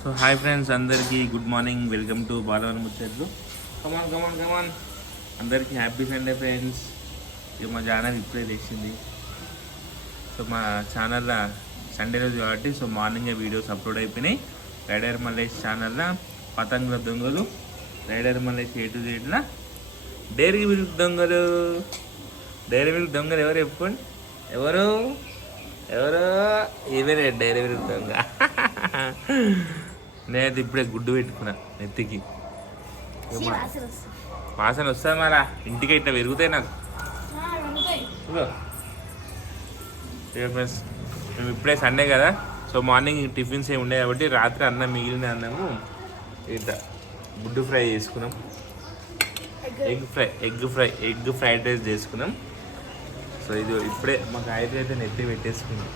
So hi friends అందరికీ good morning welcome to Balavan Muchchatlu. Come on come on come on అందరికీ happy Sunday friends. ఇక మా channel ఇప్పుడే తెచ్చింది so మా ఛానల్లో సండే రోజు కాబట్టి సో మార్నింగే వీడియోస్ అప్లోడ్ అయిపోయినాయి. రైడర్ మల్లేష్ ఛానల్లో పతంగుల దొంగలు రైడర్ మల్లేష్ ఏ టు జెడ్ల డైరీ మిల్క్ దొంగలు. డైరీ మిల్క్ దొంగలు ఎవరు చెప్పుకోండి? ఎవరు? ఎవరు? ఇవే డైరీ మిల్క్ దొంగ. నేనైతే ఇప్పుడే గుడ్డు పెట్టుకున్నా నెత్తికి. వాసన వస్తుంది. మరా ఇంటికి ఇట్లా పెరుగుతాయి నాకు. ఫ్రెండ్స్ మేము ఇప్పుడే సండే కదా. సో మార్నింగ్ టిఫిన్స్ ఏమి ఉండే కాబట్టి రాత్రి అన్నం మిగిలిన అన్నము ఇట్లా గుడ్డు ఫ్రై చేసుకున్నాం. Egg. Fry egg fry egg fried rice చేసుకున్నాం. సో ఇది ఇప్పుడే మా గాయత్రి అయితే నెత్తి పెట్టేసుకున్నాం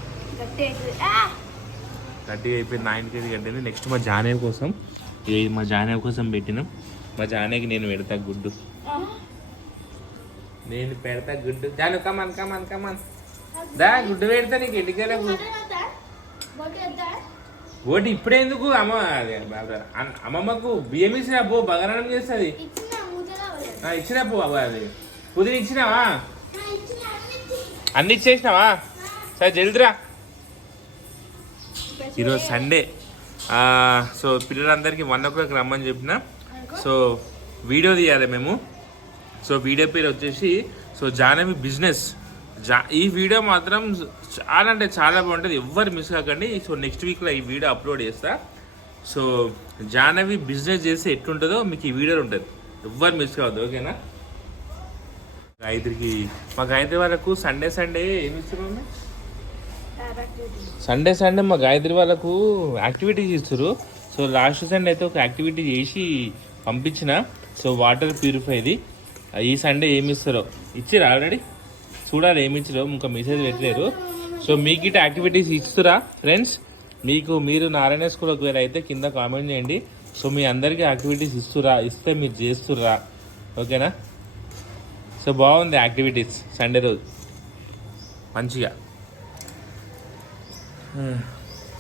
గట్టిగా అయిపోయింది నా ఇంటికి కట్టింది. నెక్స్ట్ మా జానేవ్ కోసం. ఇది మా జానేవ్ కోసం పెట్టినాం. మా జానేకి నేను పెడతా గుడ్డు. నేను పెడతా గుడ్డు. Janu come on come on come on దా గుడ్డు పెడతా నీకు ఎన్నికలకు ఓటి ఇప్పుడే ఎందుకు? అమ్మ అమ్మమ్మకు బియ్యం ఇచ్చిన పో బగరణం చేస్తుంది. ఇచ్చిన పో బాబా అది. కుదిరి ఇచ్చినావా? అన్ని ఇచ్చేసినావా? సరే జల్దిరా. ఈరోజు సండే. సో పిల్లలందరికీ వన్ ఓ క్లాక్ రమ్మని చెప్పిన. సో వీడియో తీయాలి మేము. సో వీడియో పేరు వచ్చేసి సో జానవి బిజినెస్. జా ఈ వీడియో మాత్రం చాలా అంటే చాలా బాగుంటుంది. ఎవ్వరు మిస్ కాకండి. సో నెక్స్ట్ వీక్లో ఈ వీడియో అప్లోడ్ చేస్తా. సో జానవి బిజినెస్ చేస్తే ఎట్లుంటుందో మీకు ఈ వీడియో ఉంటుంది. ఎవ్వరు మిస్ కావద్దు ఓకేనా? గాయత్రికి మా గాయత్రి వాళ్ళకు సండే సండే. ఏమి ఇస్తున్నాం సండే సండే మా గాయత్రి వాళ్ళకు యాక్టివిటీస్ చేస్తారు సో లాస్ట్ సండే అయితే ఒక యాక్టివిటీ చేసి పంపించిన. సో వాటర్ ప్యూరిఫైది ఈ సండే ఏమి ఇస్తారో. ఇచ్చిరా ఆల్రెడీ చూడాలి ఏమి ఇచ్చారో ఇంకా మెసేజ్ పెట్టలేరు. సో మీకు ఇటు యాక్టివిటీస్ ఇస్తురా ఫ్రెండ్స్ మీకు మీరు నారాయణ స్కూల్ ఒకవేళ అయితే కింద కామెంట్ చేయండి. సో మీ అందరికీ యాక్టివిటీస్ ఇస్తురా ఇస్తే మీరు చేస్తుర్రా. ఓకేనా? సో బాగుంది యాక్టివిటీస్ సండే రోజు. మంచిగా.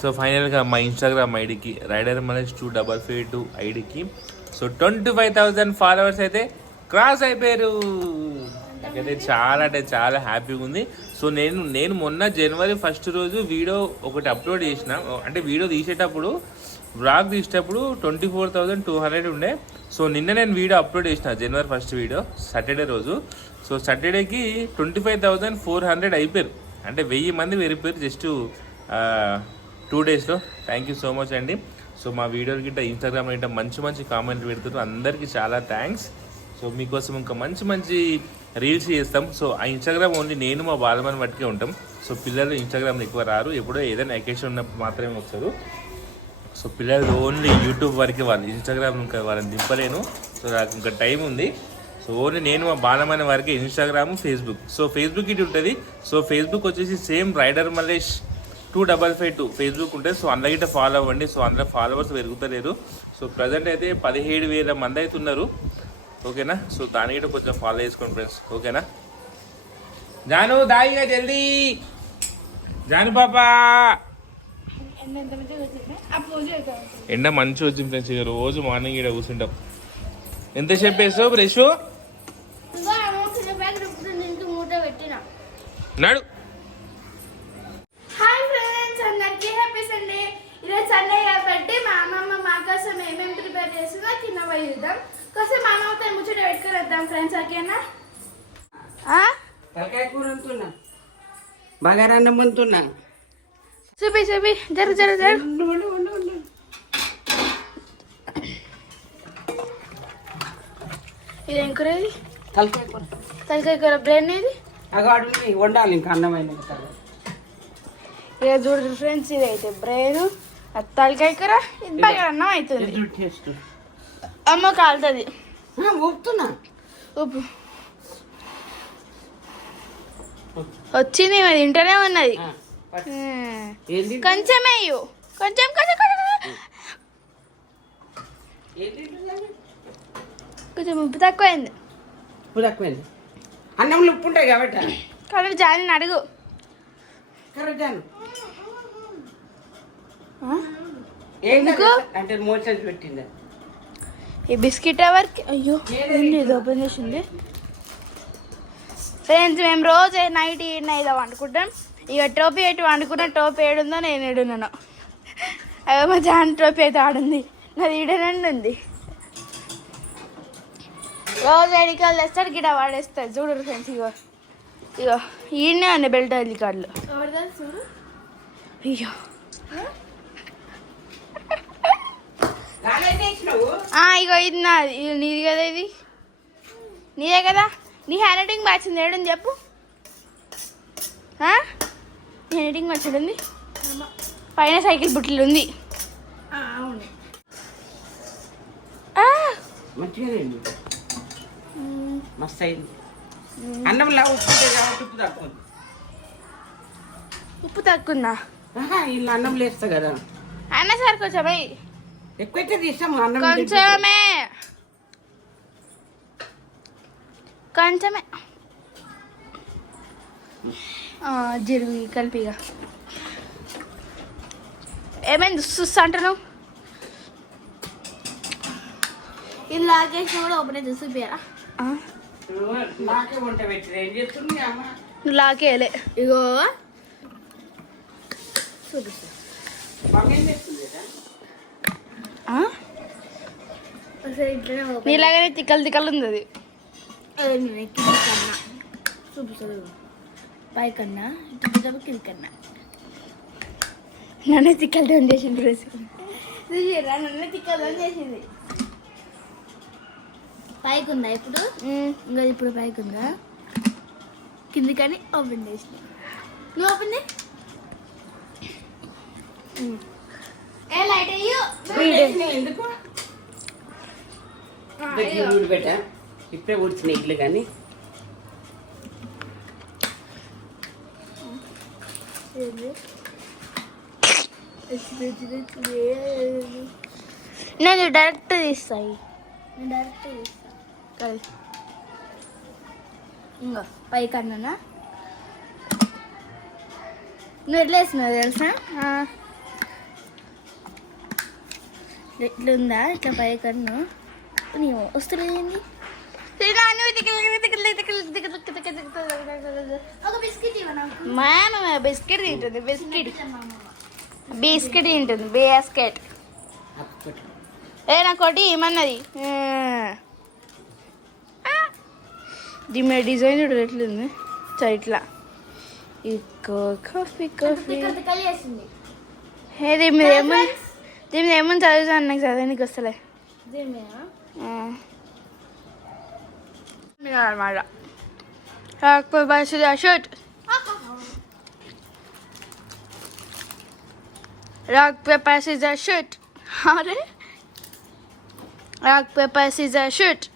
సో ఫైనల్గా మా ఇన్స్టాగ్రామ్ ఐడికి రైడర్ మనేజ్ టూ డబల్ ఫైవ్ టూ ఐడికి. So twenty five thousand followers అయితే క్రాస్ అయిపోయారు. నాకైతే చాలా అంటే చాలా హ్యాపీగా ఉంది సో నేను నేను మొన్న జనవరి ఫస్ట్ రోజు వీడియో ఒకటి అప్లోడ్ చేసిన. అంటే వీడియో తీసేటప్పుడు బ్లాగ్ తీసేటప్పుడు twenty four thousand two hundred ఉండే. సో నిన్న నేను వీడియో అప్లోడ్ చేసిన జనవరి ఫస్ట్ వీడియో సాటర్డే రోజు. So సాటర్డేకి twenty five thousand four hundred అయిపోయారు. అంటే వెయ్యి మంది వెళ్ళిపోయారు జస్ట్ టూ డేస్లో థ్యాంక్ యూ సో మచ్ అండి. సో మా వీడియోలు గిట్ట ఇన్స్టాగ్రామ్ గిట్ట మంచి మంచి కామెంట్లు పెడుతున్నారు. అందరికీ చాలా థ్యాంక్స్ సో మీకోసం ఇంకా మంచి మంచి రీల్స్ చేస్తాం. సో ఆ ఇన్స్టాగ్రామ్ ఓన్లీ నేను మా బాలమని బట్టికే ఉంటాం. సో పిల్లలు ఇన్స్టాగ్రామ్ ఎక్కువ రారు. ఎప్పుడో ఏదైనా ఎకేషన్ ఉన్నప్పుడు మాత్రమే వస్తారు. సో పిల్లలు ఓన్లీ యూట్యూబ్ వరకే వాళ్ళు. ఇన్స్టాగ్రామ్ ఇంకా వాళ్ళని దింపలేను. సో నాకు ఇంకా టైం ఉంది. సో ఓన్లీ నేను మా బాలమైన వరకే ఇన్స్టాగ్రామ్ ఫేస్బుక్ సో ఫేస్బుక్ ఇటు ఉంటుంది. సో ఫేస్బుక్ వచ్చేసి same rider Mallesh two double five two Facebook ఉంటుంది సో అందులో గిట్ట ఫాలో అవ్వండి. సో అందులో ఫాలోవర్స్ పెరుగుతలేరు సో ప్రజెంట్ అయితే పదిహేడు వేల మంది అయితే ఉన్నారు. ఓకేనా సో దాని గిట్ట కొంచెం ఫాలో చేసుకోండి ఫ్రెండ్స్ ఓకేనా జాను దాయిగా జల్దీ. జాను పాపా. ఎండ మంచి వచ్చింది ఫ్రెండ్స్ ఇక. రోజు మార్నింగ్ ఇక్కడ కూర్చుంటాం. ఎంతసేపు వేసావు బ్రష్? నాడు హాయ్ ఫ్రెండ్స్ అందరికీ హ్యాపీ సండే ఈరోజు సండే కాబట్టి మా అమ్మమ్మ మా కోసం ఏమేమి ప్రిపేర్ చేస్తుందో కింద పోయి చూద్దాం. కోసం మా అమ్మతో ముచ్చట పెట్టుకొని వద్దాం ఫ్రెండ్స్ ఓకేనా? తలకాయ కూర వండుతున్నా బగారన్నం వండుతున్నా చూపి చూపి. జరు జరు జరు. ఇది కూర ఇది? తలకాయ కూర. తలకాయ కూర బ్రెయిన్ ఇది? అగాడు వండాలి ఇంకా అన్నమైన. ఇక చూడు ఫ్రెండ్స్ ఇది అయితే బ్రెయిన్ అది తలకాయ కూర ఇది బాగా అన్నం అవుతుంది అమ్మ కాలుతుంది. ఊపుతున్నా. ఉప్పు వచ్చింది మరి తింటూనే ఉన్నది. ఏంది? కొంచెం కొంచెం కొంచెం ఉప్పు తక్కువైంది. ఉప్పు తక్కువైంది. అన్నంలో ఉప్పు ఉంటాయి కాబట్టి. కానీ జాలిని అడుగు. కరెక్ట్ జాను అంటే మోషన్స్ పెట్టిందా ఈ బిస్కెట్ ఎవరికి అయ్యో ఇది ఓపెన్ చేసింది? ఫ్రెండ్స్ మేము రోజు నైట్ ఈడిన ఇదో వండుకుంటాం. ఇక టోపీ ఎటు వండుకున్న టోపీ ఏడుందో నేను ఏడున్నాను. అదే మా జాన్ టోపీ అయితే ఆడుంది. నాది ఈడనండి ఉంది రోజు ఎడికాలు తెస్తాడు గిడ వాడేస్తాడు చూడరు ఫ్రెండ్స్ ఇగో. ఇగో ఈయనే ఉంది బెల్ట్ ఎలికాడ్లు చూడు. అయ్యో రాలేదే ఇచ్చినావు ఆ, ఇగో ఇది నాది. ఇది నీది కదా ఇది? నీదే కదా? నీ హ్యాండ్ రైటింగ్ మ్యాచింది ఏడుంది చెప్పు? నీ హ్యాండ్ రైటింగ్ మ్యాచ్ ఉంది పైన సైకిల్ బుట్టలు ఉంది. మస్తు అయింది. అన్నంలా ఉప్పు ఉప్పు తక్కువ ఉప్పు తక్కువ ఇలా అన్నం లేస్తా కదా. అన్న సార్ కొంచెమే ఎక్కువైతే తీసాము అన్నం కొంచెమే. కొంచెమే. ఆ, జిరుగు కలిపిగా ఏమైంది? సుస్ అంటున్నావు? ఇది లాగేసిన కూడా ఓపెన్ అయితే చూపియరా ఆ, నాకే వంట పెట్టిన ఏం చేస్తుంది అమ్మ నువ్వు లాకేయలే ఇగో మమ్మీ ఏం చేస్తుంది కదా? ఆ? ఒకసారి ఇట్లనే నీలాగానే తిక్కలు తిక్కలు ఉంది అది నేను కింది కన్నా. చూపిస్తాడు పై కన్నా ఇటు కింది కన్నా. నన్ను తిక్కలు డౌన్ చేసింది రోజు. చూసిరా నన్ను తిక్కలు చేసింది. పైకి ఉందా ఇప్పుడు ఇంకా ఇప్పుడు పైకి ఉందా కింది కానీ ఓపెన్ చేసిన నువ్వు ఓపెన్ ఏ లైట్ అయ్యో ఎందుకు? దగ్గర ఊరు పెట్ట ఇప్పుడే ఊడ్చిన ఇల్లు కానీ నేను డైరెక్ట్ తీస్తాయి నేను డైరెక్ట్ కదా. ఇంకా పై కన్నా నువ్వు ఎట్లా వేస్తున్నావు తెలుసా? ఇట్లా ఉందా ఇట్లా పై కన్ను నీవు వస్తులేదండి ఒక బిస్కెట్ ఇవ్వ నాకు మామ బిస్కెట్ తింటుంది బిస్కెట్ బిస్కెట్ తింటుంది బిస్కెట్ అప్పటి ఏ నా కొట్టి ఏమన్నది దీని డిజైన్ చూడు ఎట్లుంది సో ఇట్లా ఇక్కో కాఫీ కాఫీ తిక్కలు తిక్కలు చేసింది ఏ దీని మీద ఏమని దీని మీద ఏమని చదువుతాను నాకు చదవడానికి వస్తలే దీని మీద Bilmiyorum hala. Haklı ben size yaşıt. Rock, paper, scissors, shoot. अरे rock, paper, scissors, shoot.